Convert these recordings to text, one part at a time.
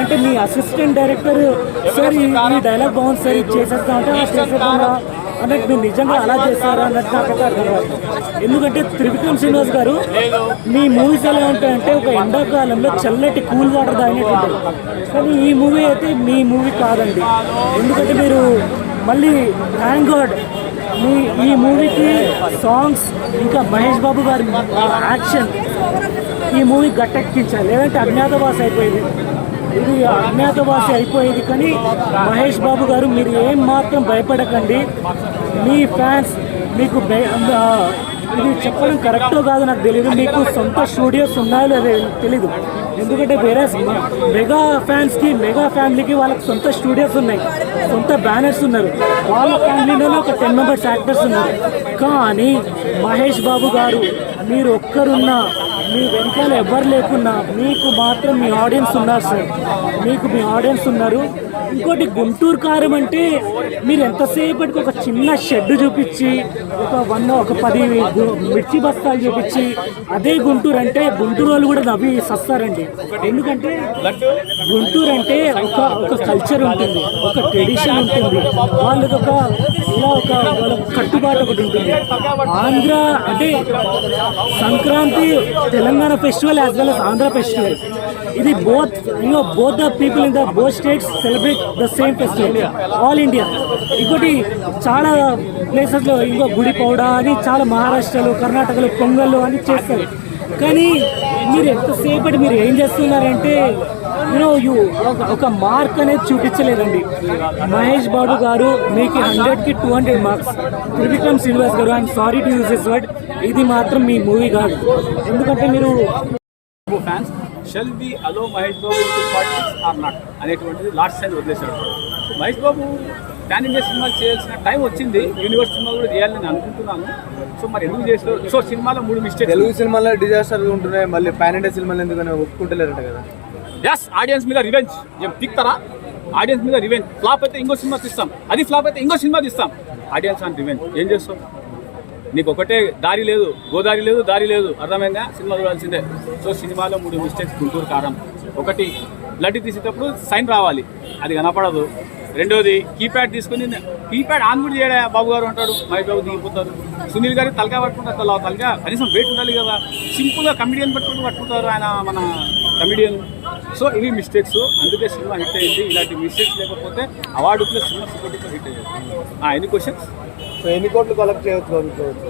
అంటే మీ assistant director sir ఈ dialogue బాగుంది సార్ ఇది చేసేస్తా అంటే చేసేద్దా అన్నట్టు మీరు నిజంగా అలా చేస్తారా అన్నట్టు నాకైతే అర్థం కాదు. ఎందుకంటే త్రివిక్రమ్ శ్రీనివాస్ గారు మీ మూవీస్ ఎలా ఉంటాయంటే ఒక ఎండాకాలంలో చల్లటి కూల్ వాటర్ తాగినట్టు ఉంటుంది. కానీ ఈ మూవీ అయితే మీ మూవీ కాదండి. ఎందుకంటే మీరు మళ్ళీ థ్యాంక్ గాడ్ ఈ మూవీకి సాంగ్స్ ఇంకా మహేష్ బాబు గారి యాక్షన్ ఈ మూవీ గట్టెక్కించాలి. లేదంటే అజ్ఞాతవాసి అయిపోయింది, ఇది అజ్ఞాతవాసి అయిపోయేది. కానీ మహేష్ బాబు గారు మీరు ఏం మాత్రం భయపడకండి. మీ ఫ్యాన్స్ మీకు ఇది చెప్పడం కరెక్టో కాదు నాకు తెలియదు. మీకు సొంత స్టూడియోస్ ఉన్నాయో తెలీదు. ఎందుకంటే వేరే మెగా ఫ్యాన్స్కి మెగా ఫ్యామిలీకి వాళ్ళకి సొంత స్టూడియోస్ ఉన్నాయి, సొంత బ్యానర్స్ ఉన్నారు. వాళ్ళ ఫ్యామిలీలోనే ఒక 10 మెంబర్స్ యాక్టర్స్ ఉన్నారు. కానీ మహేష్ బాబు గారు మీరు ఒక్కరున్నా మీ వెనకాల ఎవరు లేకున్నా మీకు మాత్రం మీ ఆడియన్స్ ఉన్నారు సార్. మీకు మీ ఆడియన్స్ ఉన్నారు. ఇంకోటి గుంటూరు కారం అంటే మీరు ఎంతసేపటికి ఒక చిన్న షెడ్ చూపించి ఒక 10 మిర్చి బస్తాలు చూపించి అదే గుంటూరు అంటే గుంటూరు వాళ్ళు కూడా నవ్వి సస్తారండి. ఎందుకంటే గుంటూరు అంటే ఒక కల్చర్ ఉంటుంది, ఒక ట్రెడిషన్ ఉంటుంది, వాళ్ళకి వాళ్ళ కట్టుబాటు ఒకటి ఉంటుంది. ఆంధ్ర అంటే Sankranti Telangana festival as well as Andhra festival. ఇది both the people in the both states celebrate the same festival, all India. ఇంకోటి చాలా ప్లేసెస్లో ఇంకో గుడి పౌడ అని చాలా మహారాష్ట్రలో కర్ణాటకలో పొంగళ్ళు అని చేస్తారు. కానీ మీరు ఎంతసేపటి మీరు ఏం చేస్తున్నారంటే ఒక మార్క్ అనేది చూపించలేదండి. మహేష్ బాబు గారు మీకు 100కి 200 మార్క్స్. త్రివిక్రమ్ శ్రీనివాస్ గారు I'm sorry to use this word, ఇది మాత్రం మీ మూవీ కాదు. ఎందుకంటే మీరు fans shall be allow Mahesh Babu are not అనేటువంటిది లాస్ట్ టైం వదిలేశారు. మహేష్ బాబు ప్యాన్ ఇండియా సినిమాలు చేయాల్సిన టైం వచ్చింది. యూనివర్స్ సినిమా కూడా చేయాలని నేను అనుకుంటున్నాను. సో మరి ఎందుకు చేస్తారు? సో సినిమాలో 3 మిస్టేక్. తెలుగు సినిమాలో డిజాస్టర్ ఉంటున్నాయి, మళ్ళీ ప్యాన్ ఇండియా సినిమాలు ఎందుకని ఒప్పుకుంటలేరంట కదా. ఎస్, ఆడియన్స్ మీద రివెంజ్ ఏం తిక్తారా? ఆడియన్స్ మీద రివెంజ్. ఫ్లాప్ అయితే ఇంకో సినిమా తీస్తాం, అది ఫ్లాప్ అయితే ఇంకో సినిమా తీస్తాం. Audience on revenge. ఏం చేస్తాం? నీకు ఒకటే దారి లేదు, గోదారి లేదు, దారి లేదు, అర్థమైందా? సినిమా చూడాల్సిందే. సో సినిమాలో 3 మిస్టేక్స్ గుంటూరు కారం. ఒకటి, బ్లడ్ తీసేటప్పుడు సైన్ రావాలి, అది కనపడదు. రెండోది, కీప్యాడ్ తీసుకుని కీప్యాడ్ ఆన్ కూడా చేయడా బాబు గారు అంటాడు, మహేష్ బాబు దిగిపోతారు. సునీల్ గారి తలకాయ పట్టుకుంటారు, తలకాయ కనీసం వెయిట్ ఉండాలి కదా. సింపుల్గా కమిడియన్ పట్టుకుంటారు ఆయన, మన కమిడియన్. సో ఇవి మిస్టేక్స్, అందుకే సినిమా హిట్ అయ్యింది. ఇలాంటి మిస్టేక్స్ లేకపోతే అవార్డు ప్లస్ సినిమా సపోర్ట్గా హిట్ అయ్యేది. ఎన్ని క్వశ్చన్స్? ఎన్ని కోట్లు కలెక్ట్ చేయవచ్చు అనుకోవచ్చు?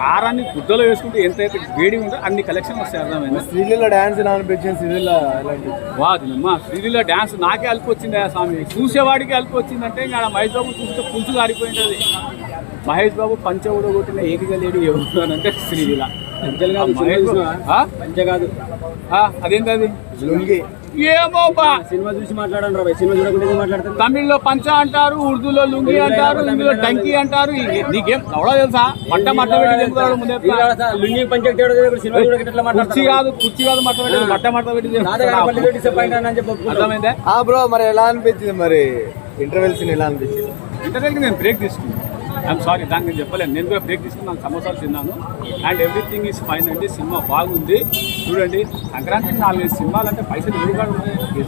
కారాన్ని గుడ్డలో వేసుకుంటే ఎంతైతే వేడి ఉందో అన్ని కలెక్షన్ వస్తాయి. అర్థమైంది. శ్రీలీల డ్యాన్స్ ఎలా అనిపించింది? శ్రీలీల వాదినమ్మా, శ్రీలీల డ్యాన్స్ నాకే అల్పి వచ్చింది స్వామి. చూసేవాడికి అల్పి వచ్చిందంటే ఇంకా మహేష్ బాబు చూస్తే పులుసు కారిపోయింది. మహేష్ బాబు పంచ ఊడగొట్టిన ఏకగా లేడు ఎవరు అంటే శ్రీలీల. పంచగాదు అదేంటి అది? ఏమో సినిమా చూసి మాట్లాడండి రా, సినిమా చూడకుండా మాట్లాడతారు. తమిళ్లో పంచ అంటారు, ఉర్దూలో లుంగి అంటారు, హిందీలో డంకీ అంటారు. నీకేం ఎవడో తెలుసా? మట్ట పెట్టి ముందే లుంగి పంచ కుర్చీ కాదు మట్ట పెట్టి మట్ట పెట్టి అర్థమైందే. బ్రో మరి ఎలా అనిపించింది? మరి ఇంటర్వెల్ సీన్ ఎలా అనిపించింది? ఇంటర్వెల్కి నేను బ్రేక్ తీసుకున్నాను. ఐఎమ్ సారీ, దానికి నేను చెప్పలేను. నేను కూడా బ్రేక్ తీసుకున్నాను, సమోసాలు తిన్నాను. అండ్ ఎవ్రీథింగ్ ఈజ్ ఫైన్ అండి. సినిమా బాగుంది, చూడండి. సంక్రాంతికి 4-5 సినిమాలు అంటే పైసలు ఎదురుగా ఉంటాయి.